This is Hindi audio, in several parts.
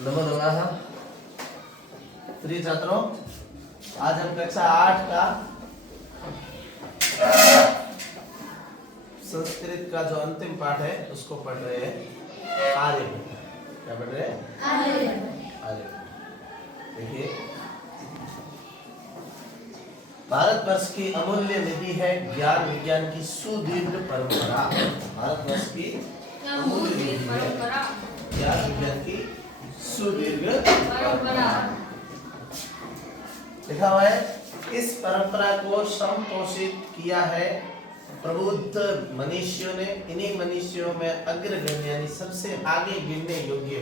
नमो नमः। प्रिय छात्रों, आज हम कक्षा 8 का संस्कृत का जो अंतिम पाठ है उसको पढ़ रहे हैं। आर्यभट्ट। क्या पढ़ रहे हैं? आर्यभट्ट। देखिए, भारतवर्ष की अमूल्य निधि है ज्ञान विज्ञान की सुदीर्घ परंपरा। भारतवर्ष की अमूल्य निधि है ज्ञान विज्ञान की सुदीर्घ परंपरा। लिखा हुआ है, इस परंपरा को संपोषित किया है प्रबुद्ध मनुष्यों ने। इन्हीं मनुष्यों में अग्रगण्य यानी सबसे आगे गिनने योग्य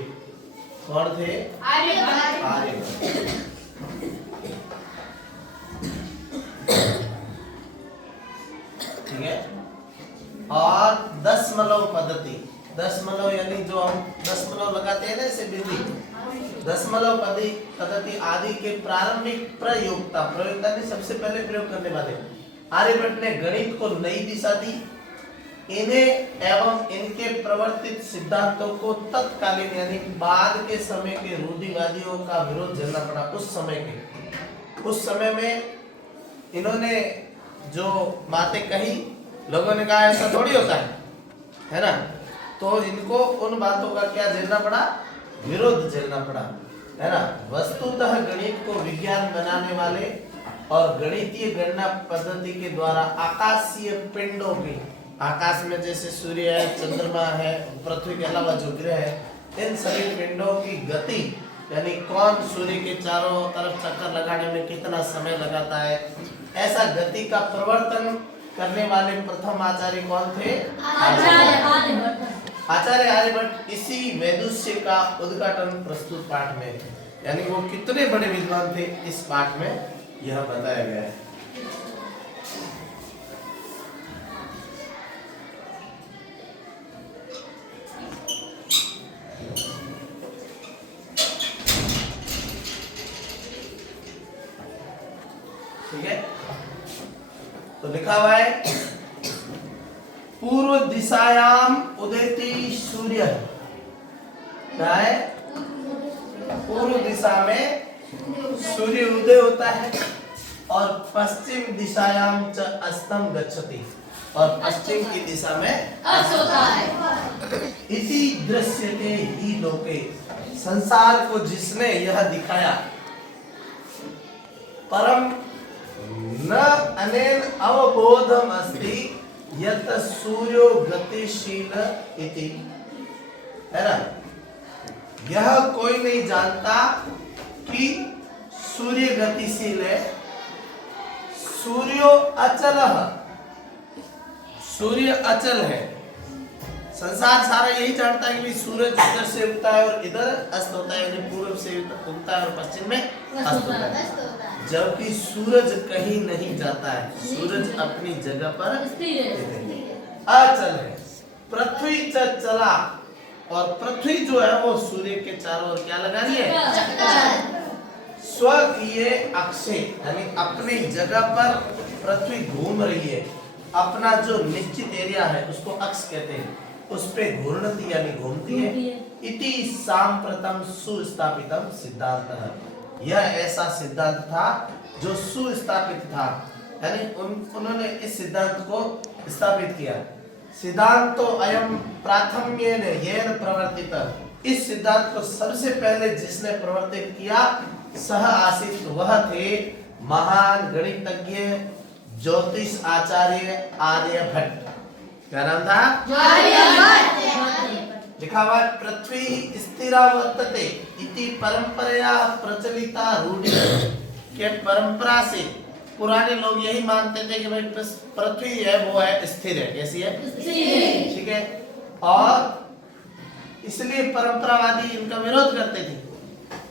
कौन थे? आर्यभट्ट। ठीक है। और दशमलव पद्धति, दशमलव यानी जो हम दशमलव लगाते हैं ना, इसे बिंदी, दशमलव पद्धति आदि के प्रारंभिक प्रयोक्ता ने सबसे पहले प्रयोग करने वाले आर्यभट्ट ने गणित को नई दिशा दी। इन्हें एवं इनके प्रवर्तित सिद्धांतों को तत्कालीन यानी बाद के समय के रूढ़िवादियों का विरोध झेलना पड़ा। उस समय में इन्होंने जो बातें कही, लोगों ने कहा ऐसा थोड़ी होता है ना, तो इनको उन बातों का क्या झेलना पड़ा? विरोध झेलना पड़ा, है ना। वस्तुतः गणित को विज्ञान बनाने वाले और गणितीय गणना पद्धति के द्वारा आकाशीय पिंडों की, आकाश में जैसे सूर्य है, चंद्रमा है, पृथ्वी के अलावा जो ग्रह है, इन सभी पिंडों की गति यानी कौन सूर्य के चारों तरफ चक्कर लगाने में कितना समय लगाता है, ऐसा गति का प्रवर्तन करने वाले प्रथम आचार्य कौन थे? आचार्य आर्यभट्ट। इसी वैदुष्य का उद्घाटन प्रस्तुत पाठ में, यानी वो कितने बड़े विद्वान थे इस पाठ में यह बताया गया है। ठीक है, तो लिखा हुआ है, पूर्व दिशायाम उदयति सूर्य। क्या है? पूर्व दिशा में सूर्य उदय होता है और पश्चिम दिशायाम च अस्तम गच्छति, और पश्चिम की दिशा में अस्त होता है। इति दृश्यते ही लोके, संसार को जिसने यह दिखाया, परम न अनेन अवबोधम अस्ति यत सूर्यो गतिशील इति, है ना। यह कोई नहीं जानता कि सूर्य गतिशील है। सूर्यो अचल, सूर्य अचल है। संसार सारा यही जानता है कि सूरज इधर से उगता है और इधर अस्त होता है, यानी पूर्व से उगता है और पश्चिम में अस्त होता है, जबकि सूरज कहीं नहीं जाता है। सूरज अपनी जगह पर अचल है। पृथ्वी चला, और पृथ्वी जो है वो सूर्य के चारों ओर क्या लगा रही है? स्वकीय अक्षे, यानी अपनी जगह पर पृथ्वी घूम रही है। अपना जो निश्चित एरिया है उसको अक्ष कहते हैं, उस पे घूर्णती यानी घूमती है। इति सांप्रतम सुस्थापितम सिद्धांत, यह ऐसा सिद्धांत था जो सुस्थापित था, यानी उन्होंने इस सिद्धांत को स्थापित किया। सिद्धांतो अयम प्राथम्येन येन प्रवर्तित, इस सिद्धांत को सबसे पहले जिसने प्रवर्तित किया सह आसीत, वह थे महान गणितज्ञ ज्योतिष आचार्य आर्यभट्ट। क्या नाम था? आर्यभट्ट। लिखा हुआ है, पृथ्वी स्थिरा वर्तते इति परंपरया प्रचलिता रूढ़ि, के परंपरा से पुराने लोग यही मानते थे कि भाई पृथ्वी है वो है स्थिर है। कैसी है? ठीक है। और इसलिए परंपरावादी इनका विरोध करते थे,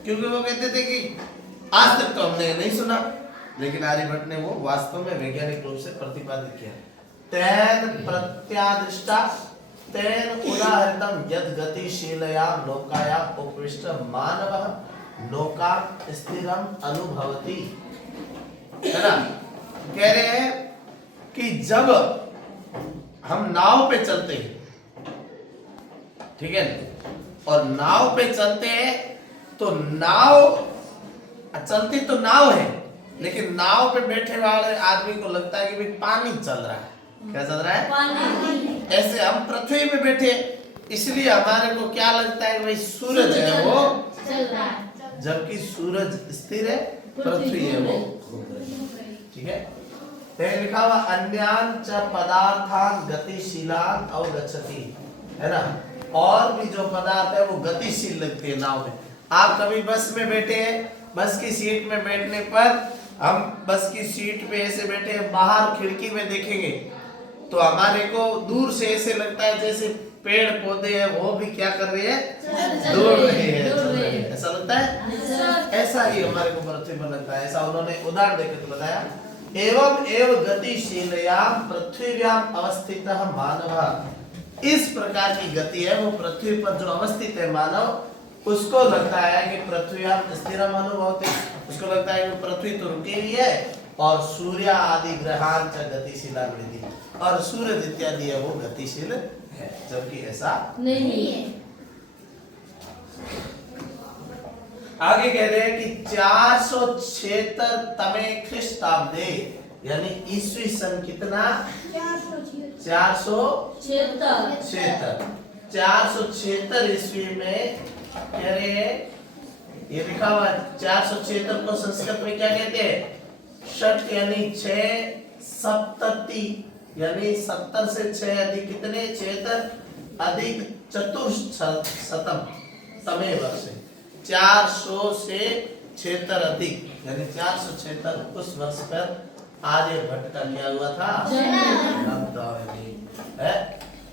क्योंकि वो कहते थे कि आज तक तो हमने नहीं सुना, लेकिन आर्यभट्ट ने वो वास्तव में वैज्ञानिक रूप से प्रतिपादित किया। तेन प्रत्यादिष्टा तेन उदाहरितम यद गतिशीलया नौकाया उपविष्ट मानवः नौका स्थिरम अनुभवति, है ना। कह रहे हैं कि जब हम नाव पे चलते हैं, ठीक है, और नाव पे चलते हैं तो नाव चलती तो नाव है, लेकिन नाव पे बैठे वाले आदमी को लगता है कि भाई पानी चल रहा है। क्या चल रहा है? पानी। ऐसे हम पृथ्वी पे बैठे, इसलिए हमारे को क्या लगता है कि भाई सूरज है वो चल रहा है, जबकि सूरज स्थिर है, पृथ्वी है वो घूम रही है। ठीक है, तो लिखा हुआ अन्यान च पदार्थान गतिशीलान अवगच्छति, है ना। और भी जो पदार्थ है वो गतिशील लगते हैं नाव में। आप कभी बस में बैठे हैं, बस की सीट में बैठने पर हम बस की सीट पे ऐसे बैठे हैं, बाहर खिड़की में देखेंगे तो हमारे को दूर से ऐसे लगता है जैसे पेड़ पौधे हैं वो भी क्या कर रहे हैं, दौड़ रहे हैं, चल रहे हैं, ऐसा लगता है। ऐसा ही हमारे को पृथ्वी पर लगता है। ऐसा उन्होंने उदाहरण देकर तो बताया। एवं एव गतिशीलयाम पृथ्वीयाम अवस्थितः मानवः, इस प्रकार की गति है वो पृथ्वी पर जो अवस्थित है मानव, उसको लगता है कि पृथ्वीयाम स्थिरम अनुभवति, उसको लगता है कि पृथ्वी तो रुकी हुई है और सूर्य आदि ग्रहान च गतिशीलान विधि, और सूरज इत्यादि है वो गतिशील है, जबकि ऐसा नहीं है। आगे कह रहे हैं कि 476 ख्रीष्टाब्दे, यानी ईस्वी सन कितना, 476 ईस्वी में कह रहे हैं, ये लिखा हुआ 476 को संस्कृत में क्या कहते हैं, षट यानी 6 सप्तति, यानी 70 से 6 अधिक कितने, 76 अधिक चतुर्शतम तमे वर्ष, 400 से 76 अधिक, यानी 476 उस वर्ष पर आर्यभट्ट का क्या हुआ था,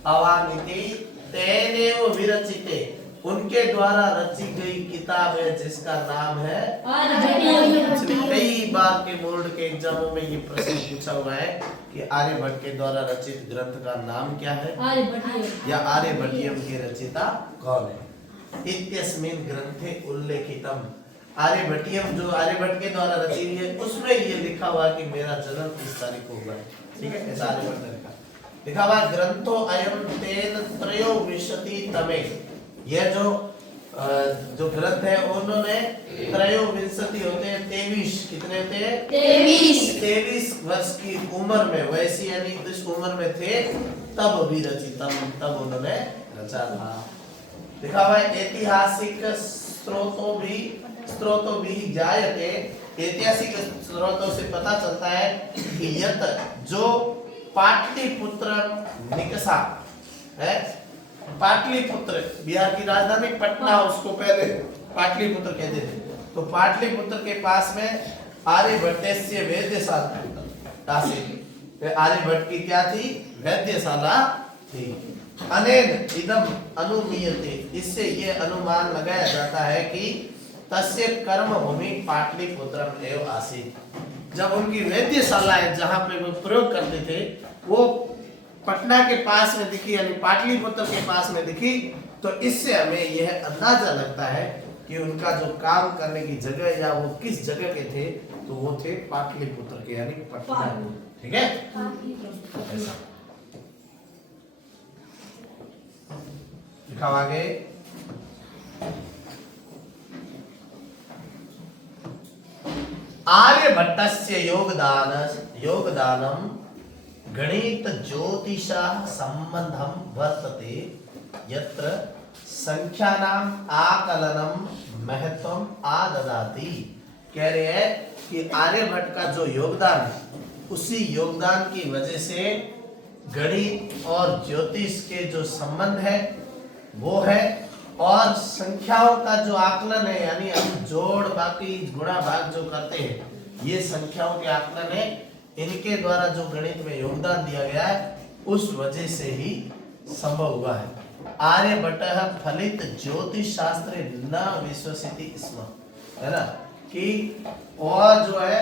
अवानिति तेनेव विरचिते, उनके द्वारा रची गई किताब है जिसका नाम है आर्यभट्ट। कई बार के बोर्ड के एग्जामों में ये प्रश्न पूछा हुआ है कि आर्यभट्ट के द्वारा रचित ग्रंथ का नाम क्या है, या आर्यभट्टियम के रचिता कौन है। इत्यस्मिन् ग्रंथे उल्लेखितम, आर्यभट्टियम जो आर्यभट्ट के द्वारा रची हुई है उसमें ये लिखा हुआ है कि मेरा जन्म इस तारीख को हुआ है। ठीक है, ऐसा आर्यभट्ट ने लिखा हुआ ग्रंथो अयम तेन त्रयोविंशति तमे, यह जो ग्रंथ है उन्होंने त्रयोविंशति होते हैं 23, कितने होते हैं 23 वर्ष की उम्र में, वैसी यानी इस उम्र में थे तब विरचितम, तब उन्होंने रचा था। लिखा हुआ है ऐतिहासिक स्रोतों भी जायते, ऐतिहासिक स्रोतों से पता चलता है कि यत जो पाटलिपुत्र निकषा है, पाटलिपुत्र बिहार की राजधानी पटना, उसको पहले पाटलिपुत्र कहते थे, तो पाटलिपुत्र के पास में आर्यभट्टस्य वैद्यशाला, आर्यभट्ट की क्या थी, वैद्यशाला थी। अनेन इदम अनुमीयते, इससे ये अनुमान लगाया जाता है कि तस्य कर्म भूमि पाटलिपुत्रम एव आसीत्, जब उनकी वेद्यशाला है जहाँ पे वो प्रयोग करते थे वो पटना के पास में दिखी, यानी पाटलिपुत्र के पास में दिखी, तो इससे हमें यह अंदाजा लगता है कि उनका जो काम करने की जगह या वो किस जगह के थे, तो वो थे पाटलिपुत्र के, यानी पटना। ठीक है, ऐसा लिखा आगे। आर्यभट्टस्य योगदानम गणित ज्योतिषा संबंधम वर्तते, यत्र संख्यानाम आकलनम महत्वम आददाति। कह रहे हैं कि आर्यभट्ट का जो योगदान है, उसी योगदान की वजह से गणित और ज्योतिष के जो संबंध है वो है, और संख्याओं का जो आकलन है, यानी हम जोड़ बाकी गुणा भाग जो करते हैं, ये संख्याओं के आकलन है, इनके द्वारा जो गणित में योगदान दिया गया है उस वजह से ही संभव हुआ है। आर्यभट्टः फलित ज्योतिष शास्त्रे न विश्वसिति स्म, है ना, कि और जो है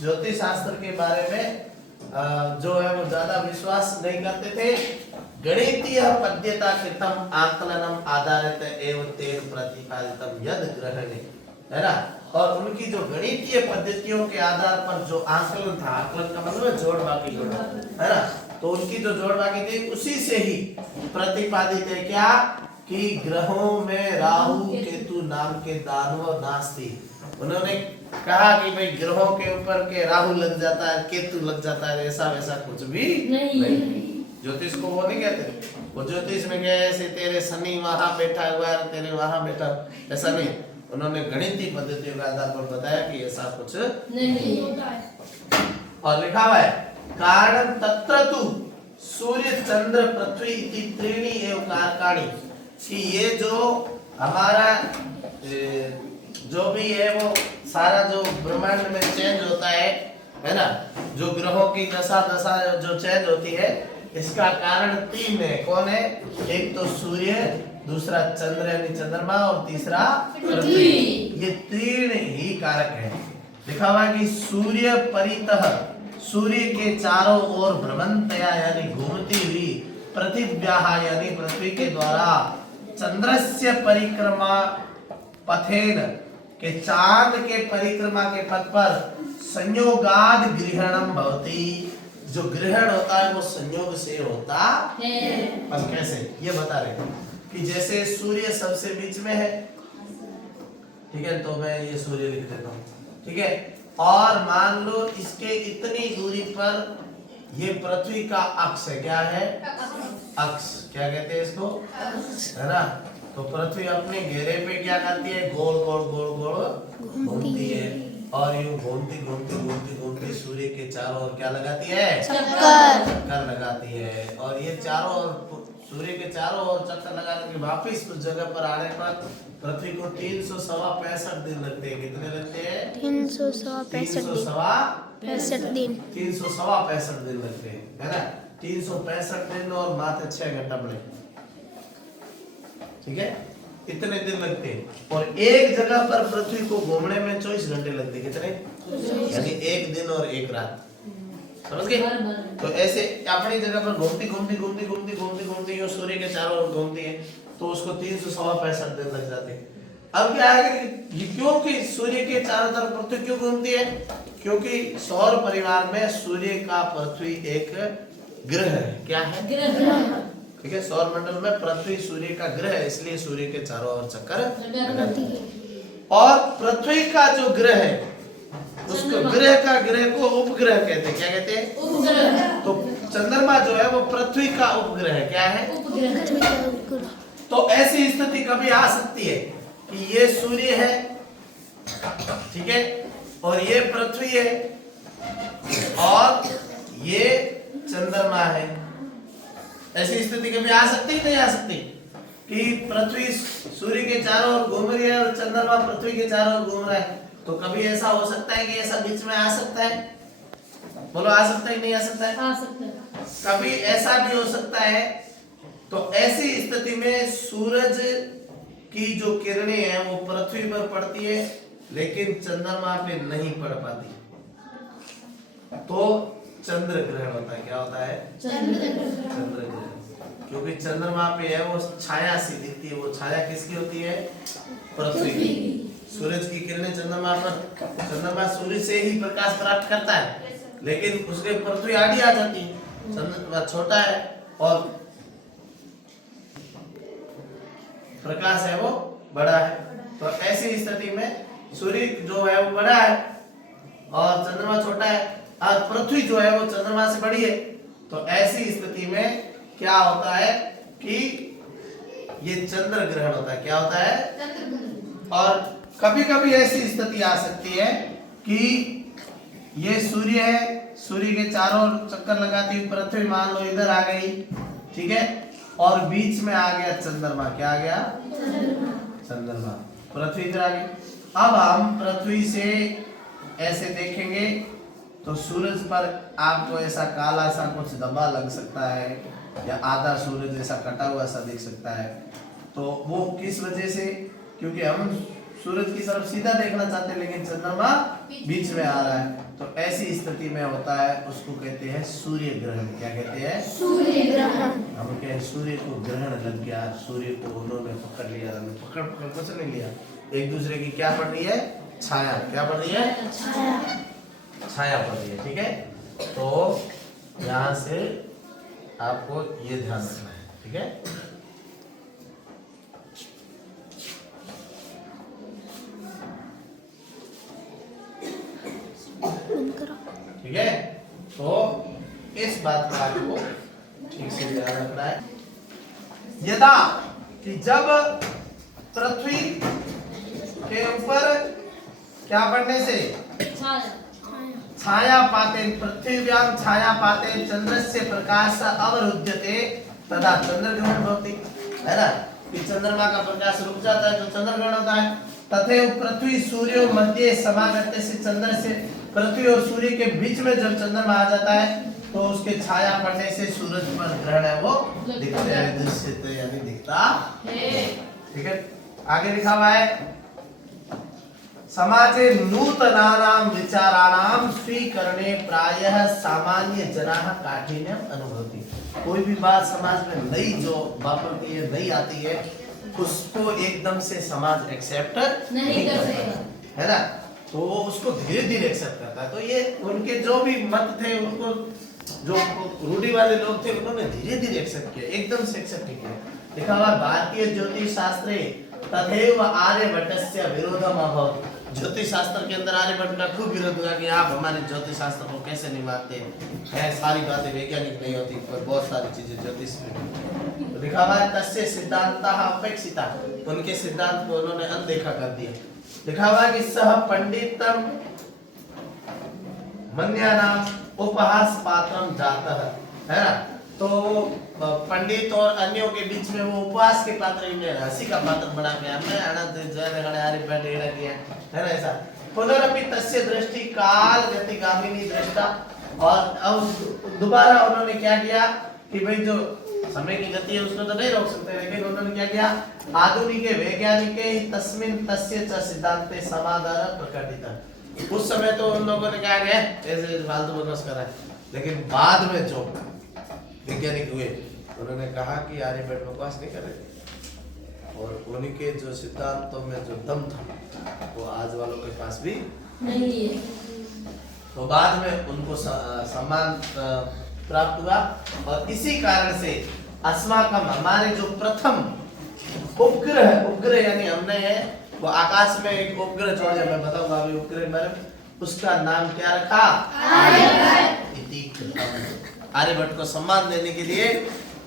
ज्योतिष शास्त्र के बारे में जो है वो ज्यादा विश्वास नहीं करते थे। गणितीय पद्धता कृतम आकलनम आधारित एवं तेन प्रतिपादितम यद ग्रहणे, है ना, और उनकी जो गणितीय पद्धतियों के आधार पर जो आकलन था, आकलन का मतलब है जोड़ बाकी जोड़, है ना, तो उनकी जो जोड़ बाकी थी उसी से ही प्रतिपादित है क्या, कि ग्रहों में राहु केतु ना नाम के दानव नास्ति। उन्होंने कहा कि भाई ग्रहों के ऊपर के राहु लग जाता है, केतु लग जाता है, ऐसा वैसा कुछ भी नहीं। ज्योतिष को वो नहीं कहते, वो ज्योतिष में क्या ऐसे तेरे शनि वहां बैठा हुआ है, तेरे वहां बैठा, ऐसा नहीं। उन्होंने गणितीय पद्धतियों के आधार पर बताया कि ऐसा कुछ नहीं होता है। और लिखा हुआ है कारण तत्र तु सूर्य चंद्र पृथ्वी इति त्रीणि एव कारकाणि, कि ये जो हमारा जो भी है वो सारा जो ब्रह्मांड में चेंज होता है ना, जो ग्रहों की दशा जो चेंज होती है, इसका कारण तीन है। कौन है? एक तो सूर्य, दूसरा चंद्र यानी चंद्रमा, और तीसरा पृथ्वी। ये तीन ही कारक है। लिखा हुआ है कि सूर्य परितः, सूर्य के चारों ओर भ्रमणतया यानी घूमती हुई, पृथिव्याः यानी पृथ्वी के द्वारा, चंद्रस्य परिक्रमा पथेन के चांद के परिक्रमा के पथ पर संयोगाद ग्रहणम भवति, जो ग्रहण होता है वो संयोग से होता है। पर कैसे ये बता रहे हैं कि जैसे सूर्य सबसे बीच में है, ठीक है, तो मैं ये सूर्य लिख देता हूँ, ठीक है, और मान लो इसके इतनी दूरी पर ये पृथ्वी का अक्ष है। क्या है? अक्ष। क्या कहते हैं इसको? है ना। तो पृथ्वी अपने घेरे पे क्या करती है? गोल गोल गोल गोल घूमती है, और यूं घूमती घूमती घूमती घूमती सूर्य के चारों ओर क्या लगाती है? चक्कर लगाती है। और ये चारों ओर, सूर्य के चारों ओर चक्कर लगाने के वापिस उस जगह पर आने पर पृथ्वी को 365 दिन लगते हैं। कितने लगते हैं? 365 दिन। 365 दिन लगते हैं, है ना। 365 दिन और मात्र 6 घंटा बड़े, ठीक है, इतने दिन लगते हैं। और एक जगह पर पृथ्वी को घूमने में 24 घंटे लगते। कितने? यानी एक दिन और एक रात। समझ गए? तो ऐसे अपनी जगह पर घूमती घूमती घूमती घूमती घूमती घूमती और सूर्य के चारों ओर घूमती है, तो उसको 365 दिन लग जाते हैं। अब क्या है कि क्योंकि सूर्य के चारों तरफ पृथ्वी क्यों घूमती है? क्योंकि सौर परिवार में सूर्य का पृथ्वी एक ग्रह है। क्या है? ग्रह। ठीक है, सौर मंडल में पृथ्वी सूर्य का ग्रह है, इसलिए सूर्य के चारों ओर चक्कर लगाती है। और पृथ्वी का जो ग्रह है, उसको ग्रह को उपग्रह कहते हैं। क्या कहते हैं? उपग्रह। तो चंद्रमा जो है वो पृथ्वी का उपग्रह है। क्या है? उपग्रह। तो ऐसी स्थिति कभी आ सकती है कि ये सूर्य है, ठीक है, और ये पृथ्वी है, और ये चंद्रमा है। ऐसी स्थिति कभी आ सकती है? नहीं आ सकती कि पृथ्वी सूर्य के चारों ओर घूम रही है और चंद्रमा पृथ्वी के चारों ओर घूम रहा है। तो कभी ऐसा हो सकता है कि ऐसा बीच में आ सकता है? बोलो, आ सकता है कि नहीं आ सकता है? आ सकता है। कभी ऐसा भी हो सकता है। तो ऐसी स्थिति में सूरज की जो किरणें हैं वो पृथ्वी पर पड़ती है, लेकिन चंद्रमा पे नहीं पड़ पाती, तो चंद्र ग्रहण होता है। क्या होता है? चंद्र ग्रहण। क्योंकि चंद्रमा पे है वो छाया सी दिखती है। वो छाया किसकी होती है? पृथ्वी की। सूरज की किरणें चंद्रमा पर, चंद्रमा सूर्य से ही प्रकाश प्राप्त करता है, लेकिन उसके पृथ्वी आड़ी आ जाती है। चंद्रमा छोटा है और प्रकाश है वो बड़ा है। तो ऐसी स्थिति में सूर्य जो है वो बड़ा है और चंद्रमा छोटा है, और पृथ्वी जो है वो चंद्रमा से बड़ी है। तो ऐसी स्थिति में क्या होता है कि ये चंद्र ग्रहण होता है। क्या होता है? और कभी कभी ऐसी स्थिति आ सकती है कि ये सूर्य है, सूर्य के चारों ओर चक्कर लगाती हुई पृथ्वी मान लो इधर आ गई, ठीक है, और बीच में आ गया चंद्रमा। क्या आ गया? चंद्रमा। पृथ्वी इधर आ गई। अब हम पृथ्वी से ऐसे देखेंगे तो सूरज पर आपको ऐसा काला सा कुछ धब्बा लग सकता है, या आधा सूरज ऐसा कटा हुआ सा दिख सकता है। तो वो किस वजह से? क्योंकि हम सूरज की तरफ सीधा देखना चाहते हैं, लेकिन चंद्रमा बीच में आ रहा है। तो ऐसी स्थिति में होता है, उसको कहते हैं सूर्य ग्रहण। क्या कहते हैं? सूर्य ग्रहण। हम कहते हैं सूर्य को ग्रहण लग गया, सूर्य को उन्होंने पकड़ लिया। पकड़ कुछ नहीं लिया, एक दूसरे की क्या पड़ रही है? छाया। क्या पड़ रही है? छाया पड़ रही है। ठीक है, तो यहाँ से आपको ये ध्यान रखना है। ठीक है, ठीक है, तो इस बात को आपको ठीक से ध्यान रखना है। यथा कि जब पृथ्वी के ऊपर क्या पड़ने से छाया पाते, पृथ्व्यां छाया पाते चंद्रस्य प्रकाश अवरुध्यते तदा चंद्रग्रहण भवति, है ना, कि चंद्रमा का प्रकाश रुक जाता है तो चंद्रग्रहण होता है। तथैव पृथ्वी सूर्य मध्य समागत्य से चंद्र से, पृथ्वी और सूर्य के बीच में जब चंद्रमा आ जाता है तो उसके छाया पड़ने से सूरज पर ग्रहण है वो दिखता है, दृश्यते यानी दिखता है। ठीक है, आगे लिखा हुआ है समाजे नूतनानां विचाराणां स्वीकरणे प्रायः सामान्य जनाः काठिन्यम अनुभवति। कोई भी बात समाज में नई जो वापरती है, नई आती है, उसको एकदम से समाज एक्सेप्ट नहीं करता, है ना, तो वो उसको धीरे धीरे एक्सेप्ट करता है। तो ये उनके जो भी मत थे, उनको जो रूढ़ी वाले लोग थे उन्होंने धीरे धीरे एक्सेप्ट किया, एकदम से एक्सेप्ट नहीं किया। लिखा हुआ भारतीय ज्योतिष शास्त्रे तथैव आर्यभट्टस्य विरोधम अभवत्। ज्योतिष शास्त्र के अंदर आर्यभट्ट का खूब विरोध हुआ कि आप हमारे ज्योतिष शास्त्र को कैसे नहीं मानते हैं, सारी बातें वैज्ञानिक नहीं होती, पर बहुत सारी चीजें ज्योतिष में। तो लिखा हुआ है तस्य सिद्धांतः अपेक्षिता, उनके सिद्धांत को उन्होंने अनदेखा कर दिया। लिखा हुआ है कि सह पंडितम मन्यानाम उपहास पात्रम जातः, है ना, तो पंडित और अन्यों के बीच में वो उपहास के पात्र, हंसी का पात्र बना के हमने अनंत जय गणे आरे बैठे किया, है ना, ऐसा। पुनरपि तस्य दृष्टि काल गति गामिनी दृष्टा, और अब दोबारा उन्होंने क्या किया कि भाई जो समय की गति है उसको तो नहीं रोक सकते, लेकिन उन्होंने क्या किया, आधुनिक वैज्ञानिक तस्मिन् तस्य च सिद्धांते समाधान प्रकटित। उस समय तो उन लोगों ने क्या किया, ऐसे फालतू बकवास करा है, लेकिन बाद में जो वैज्ञानिक हुए उन्होंने कहा कि आर्यभट्ट बकवास नहीं कर रहे थे, और उन्हीं के जो सिद्धांतों में जो दम था वो आज वालों के पास भी नहीं है। तो बाद में उनको सम्मान प्राप्त हुआ, और इसी कारण से अस्माकम, हमारे जो प्रथम उपग्रह यानी हमने वो आकाश में एक उपग्रह छोड़ा, मैं बताऊंगा अभी उपग्रह बारे में, उसका नाम क्या रखा, आर्यभट्ट को सम्मान देने के लिए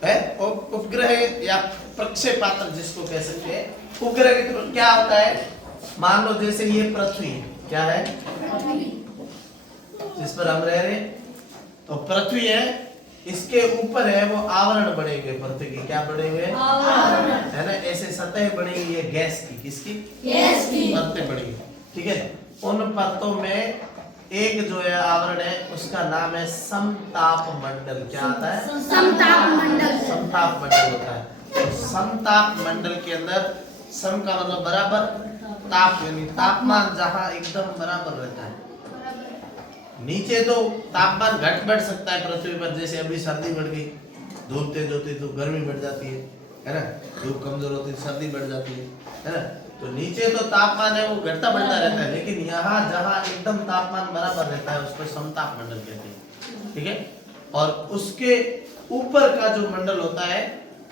है उपग्रह या प्रक्षेपात्र जिसको कह सकते हैं। उपग्रह के थ्रू क्या होता है, मान लो जैसे ये पृथ्वी क्या है जिस पर हम रह रहे, तो पृथ्वी है, इसके ऊपर है वो आवरण बने हुए, पृथ्वी के क्या बने हुए, है ना, ऐसे सतह बनी हुई है गैस की, किसकी, गैस की परतें बनी हुई, ठीक है। उन परतों में एक जो है आवरण है उसका नाम है समताप मंडल। क्या आता है, समताप मंडल, समताप मंडल होता है। तो समताप मंडल के अंदर सम का मतलब बराबर, ताप यानी तापमान जहां एकदम बराबर रहता है। नीचे तो तापमान घट बढ़ सकता है पृथ्वी पर, जैसे अभी सर्दी बढ़ गई, धूप तेज होती तो गर्मी बढ़ जाती है ना, धूप कमजोर होती है सर्दी बढ़ जाती है ना, तो नीचे तो तापमान है वो घटता बढ़ता रहता है, लेकिन यहाँ जहाँ एकदम तापमान बराबर रहता है उसको समताप मंडल कहते हैं, ठीक है। और उसके ऊपर का जो मंडल होता है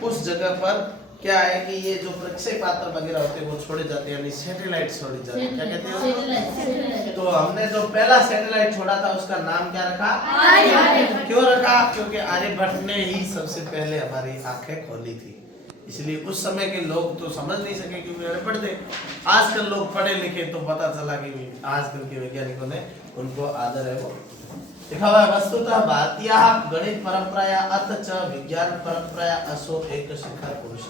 उस जगह पर क्या है कि ये जो प्रक्षेपात्र वगैरह होते हैं वो छोड़े जाते हैं, यानी सैटेलाइट छोड़ी जाती है, क्या कहते हैं। तो हमने जो पहला सैटेलाइट छोड़ा था उसका नाम क्या रखा, आर्यभट्ट। क्यों रखा, क्योंकि आर्यभट्ट ने ही सबसे पहले हमारी आंखें खोली थी, इसलिए उस समय के लोग तो समझ नहीं सके क्योंकि अनपढ़ थे। आजकल लोग पढ़े लिखे तो पता चला कि आजकल के वैज्ञानिकों ने उनको आदर है वो लिखा हुआ है। वस्तुतः भारतीय गणित परंपराया अथ च विज्ञान परंपराया असो एक शिखर पुरुष